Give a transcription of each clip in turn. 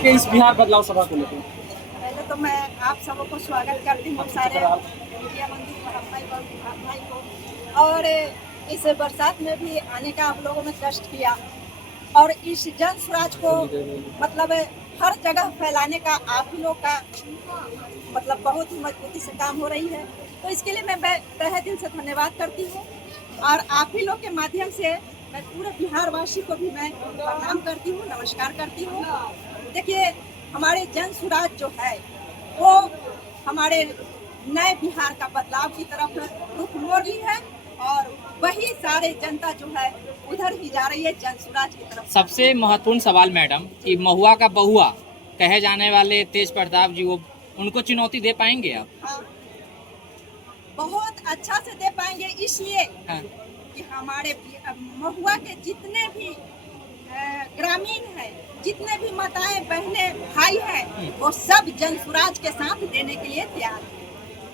के इस बिहार बदलाव सभा को लेकर? पहले तो मैं आप सबको स्वागत करती हूँ, सारे मीडिया बंधु भाई को। और इस बरसात में भी आने का आप लोगों ने कष्ट किया और इस जन स्वराज को मतलब हर जगह फैलाने का आप ही लोग का मतलब बहुत ही मजबूती से काम हो रही है। तो इसके लिए मैं तहे दिल से धन्यवाद करती हूँ और आप ही लोग के माध्यम से मैं पूरे बिहार वासी को भी मैं प्रणाम करती हूँ, नमस्कार करती हूँ। देखिए, हमारे जन स्वराज जो है वो हमारे नए बिहार का बदलाव की तरफ रुख मोड़ रही है और वही सारे जनता जो है उधर ही जा रही है जन स्वराज की तरफ। सबसे महत्वपूर्ण सवाल मैडम कि महुआ का बहुआ कहे जाने वाले तेज प्रताप जी, वो उनको चुनौती दे पाएंगे आप? हाँ, बहुत अच्छा से दे पाएंगे, इसलिए हाँ। कि हमारे महुआ के जितने भी ग्रामीण है, जितने भी माताएं बहने भाई हैं, वो सब जन स्वराज के साथ देने के लिए तैयार है।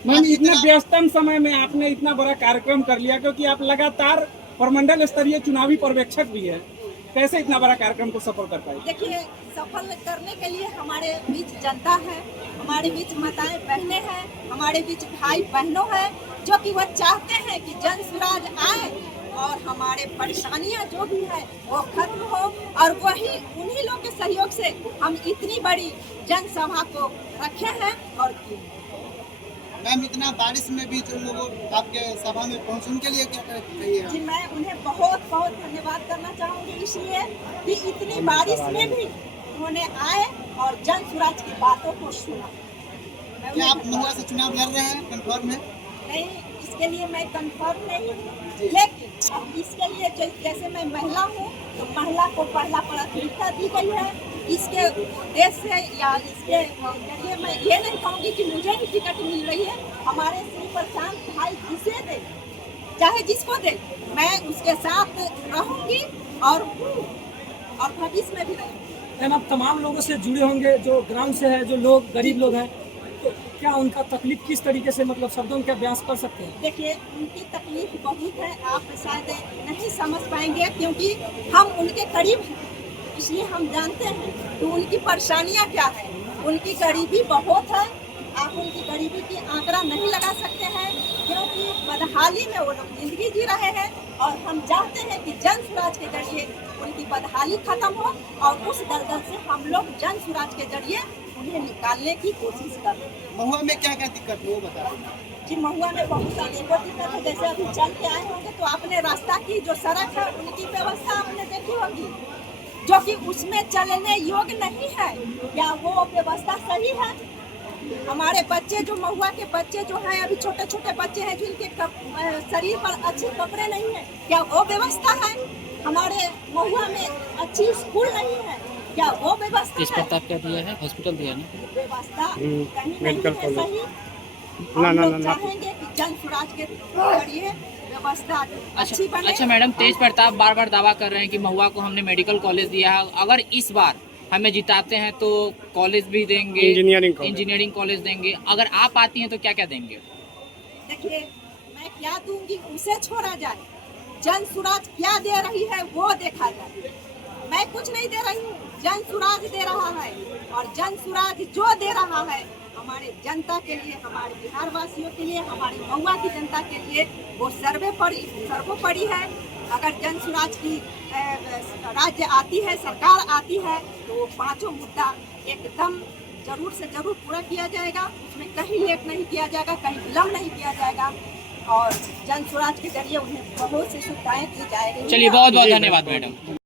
मैम, इतना व्यस्तम समय में आपने इतना बड़ा कार्यक्रम कर लिया, क्योंकि आप लगातार प्रमंडल स्तरीय चुनावी पर्यवेक्षक भी है, कैसे इतना बड़ा कार्यक्रम को सफल कर पाए? देखिए, सफल करने के लिए हमारे बीच जनता है, हमारे बीच माताएं बहनें हैं, हमारे बीच भाई बहनों हैं, जो कि वह चाहते हैं कि जन स्वराज आए और हमारे परेशानियां जो भी है वो खत्म हो, और वही उन्हीं लोग के सहयोग से हम इतनी बड़ी जनसभा को रखे हैं। और मैम, इतना बारिश में भी जो लोग आपके सभा में पहुंचे उनके लिए क्या कहिए? जी, मैं उन्हें बहुत बहुत धन्यवाद करना चाहूँगी, इसलिए कि इतनी बारिश में भी उन्होंने आए और जन स्वराज की बातों को सुना। क्या आप महुआ से चुनाव लड़ रहे हैं? कंफर्म है? नहीं, इसके लिए मैं कंफर्म नहीं हूँ, लेकिन अब इसके लिए जैसे मैं महिला हूँ तो महिला को पहला प्राथमिकता दी गई है। इसके देश से या इसके जरिए मैं ये नहीं कहूँगी कि मुझे ही टिकट मिल रही है। हमारे श्री प्रशांत भाई जिसे दे, चाहे जिसको दे, मैं उसके साथ रहूँगी और भविष्य में भी रहूँगी। मैम, आप तमाम लोगों से जुड़े होंगे, जो ग्राम से है, जो लोग गरीब लोग हैं, तो क्या उनका तकलीफ किस तरीके से, मतलब शब्दों में क्या बयान कर सकते हैं? देखिए, उनकी तकलीफ बहुत है, आप शायद नहीं समझ पाएंगे क्योंकि हम उनके करीब हैं, इसलिए हम जानते हैं तो उनकी परेशानियां क्या है। उनकी गरीबी बहुत है, आप उनकी गरीबी की आंकड़ा नहीं लगा सकते हैं, क्योंकि बदहाली में वो लोग जिंदगी जी रहे हैं और हम चाहते हैं कि जन स्वराज के जरिए उनकी बदहाली खत्म हो और उस दलदल से हम लोग जन स्वराज के जरिए उन्हें निकालने की कोशिश कर रहे हैं। महुआ में क्या क्या दिक्कत है वो बताओ? जी, महुआ में बहुत सारी दिक्कत है। जैसे अभी चल के आए होंगे तो आपने रास्ता की जो सड़क है उनकी व्यवस्था आपने देखी होगी, जो कि उसमें चलने योग्य नहीं है। क्या वो व्यवस्था सही है? हमारे बच्चे जो महुआ के बच्चे जो हैं, अभी छोटे छोटे बच्चे हैं जिनके शरीर पर अच्छे कपड़े नहीं है, क्या वो व्यवस्था है? हमारे महुआ में अच्छी स्कूल नहीं है, क्या वो व्यवस्था तेज है? प्रताप क्या दिया है? हॉस्पिटल दिया ना? व्यवस्था कहीं नहीं है सही। ना, हम ना, लोग ना, ना। चाहेंगे कि जन स्वराज के जरिए व्यवस्था अच्छी बने। अच्छा मैडम, तेज प्रताप बार बार दावा कर रहे हैं कि महुआ को हमने मेडिकल कॉलेज दिया है, अगर इस बार हमें जिताते हैं तो कॉलेज भी देंगे, इंजीनियरिंग कॉलेज देंगे। अगर आप आती हैं तो क्या क्या देंगे? देखिए, मैं क्या दूंगी उसे छोड़ा जाए, जन स्वराज क्या दे रही है वो देखा जाए। मैं कुछ नहीं दे रही हूँ, जन स्वराज दे रहा है, और जन स्वराज जो दे रहा है हमारे जनता के लिए, हमारे बिहार वासियों के लिए, हमारे महुआ की जनता के लिए वो सर्वोपरि है। अगर जन स्वराज की राज्य आती है, सरकार आती है, तो वो पांचों मुद्दा एकदम जरूर से जरूर पूरा किया जाएगा। उसमें कहीं लेट नहीं किया जाएगा, कहीं विलम्ब नहीं किया जाएगा, और जन स्वराज के जरिए उन्हें बहुत सी सुविधाएं दी जाएगी। चलिए, बहुत बहुत धन्यवाद मैडम।